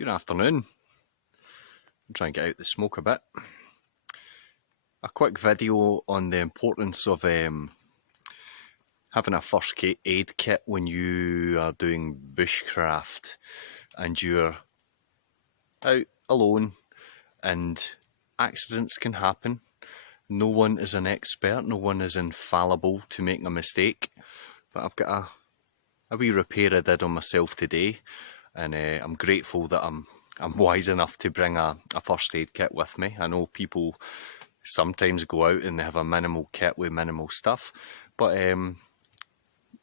Good afternoon. I'm trying to get out the smoke a bit. A quick video on the importance of having a first aid kit when you are doing bushcraft and you're out alone and accidents can happen. No one is an expert, no one is infallible to make a mistake, but I've got a wee repair I did on myself today, and I'm grateful that I'm wise enough to bring a first aid kit with me. I know people sometimes go out and they have a minimal kit with minimal stuff, but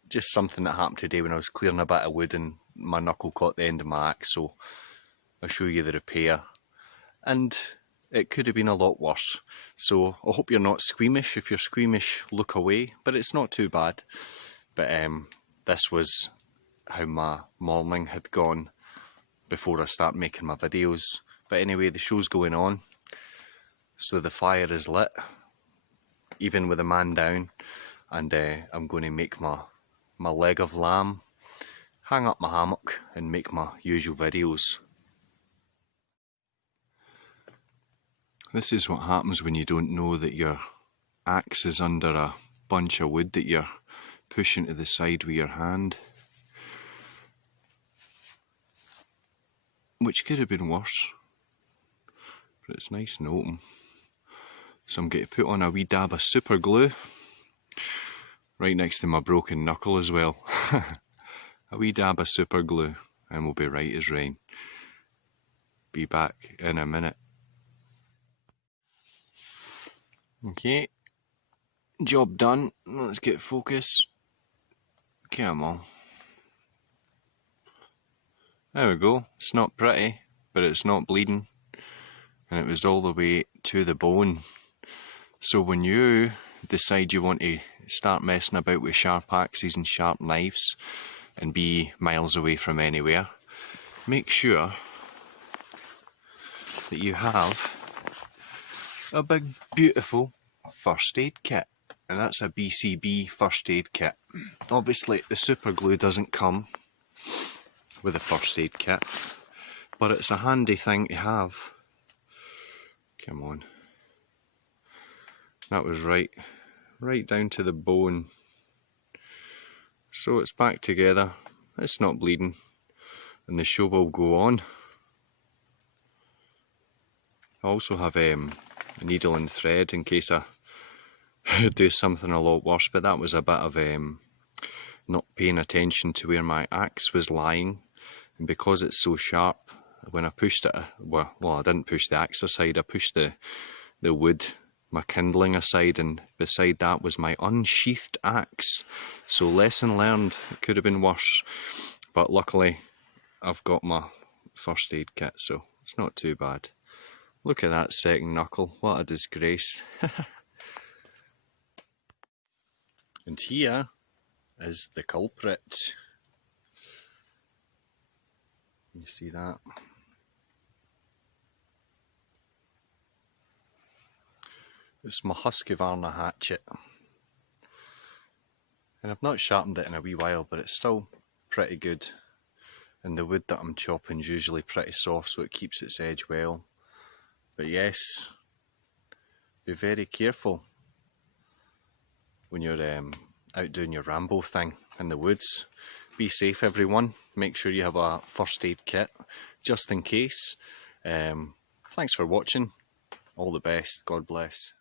just something that happened today when I was clearing a bit of wood and my knuckle caught the end of my axe, so I'll show you the repair. And it could have been a lot worse, so I hope you're not squeamish. If you're squeamish, look away, but it's not too bad. But this was how my morning had gone before I start making my videos. But anyway, the show's going on, so the fire is lit, even with a man down, and I'm going to make my leg of lamb, hang up my hammock and make my usual videos. This is what happens when you don't know that your axe is under a bunch of wood that you're pushing to the side with your hand. Which could have been worse, but it's nice and open. So I'm going to put on a wee dab of super glue right next to my broken knuckle as well. A wee dab of super glue and we'll be right as rain. Be back in a minute. Okay, job done. Let's get focus. Come on. There we go. It's not pretty, but it's not bleeding. And it was all the way to the bone. So when you decide you want to start messing about with sharp axes and sharp knives and be miles away from anywhere, make sure that you have a big beautiful first aid kit, and that's a BCB first aid kit. Obviously the super glue doesn't come with a first aid kit, but it's a handy thing to have. Come on, that was right down to the bone, so it's back together, it's not bleeding, and the show will go on. I also have a needle and thread in case I do something a lot worse, but that was a bit of not paying attention to where my axe was lying, and because it's so sharp, when I pushed it, well I didn't push the axe aside, I pushed the wood, my kindling aside, and beside that was my unsheathed axe. So lesson learned, it could have been worse, but luckily I've got my first aid kit, so it's not too bad. Look at that second knuckle, what a disgrace. And here is the culprit. You see that? It's my Husqvarna hatchet. And I've not sharpened it in a wee while, but it's still pretty good. And the wood that I'm chopping is usually pretty soft, so it keeps its edge well. But yes, be very careful when you're out doing your Rambo thing in the woods. Be safe, everyone. Make sure you have a first aid kit just in case. Thanks for watching. All the best. God bless.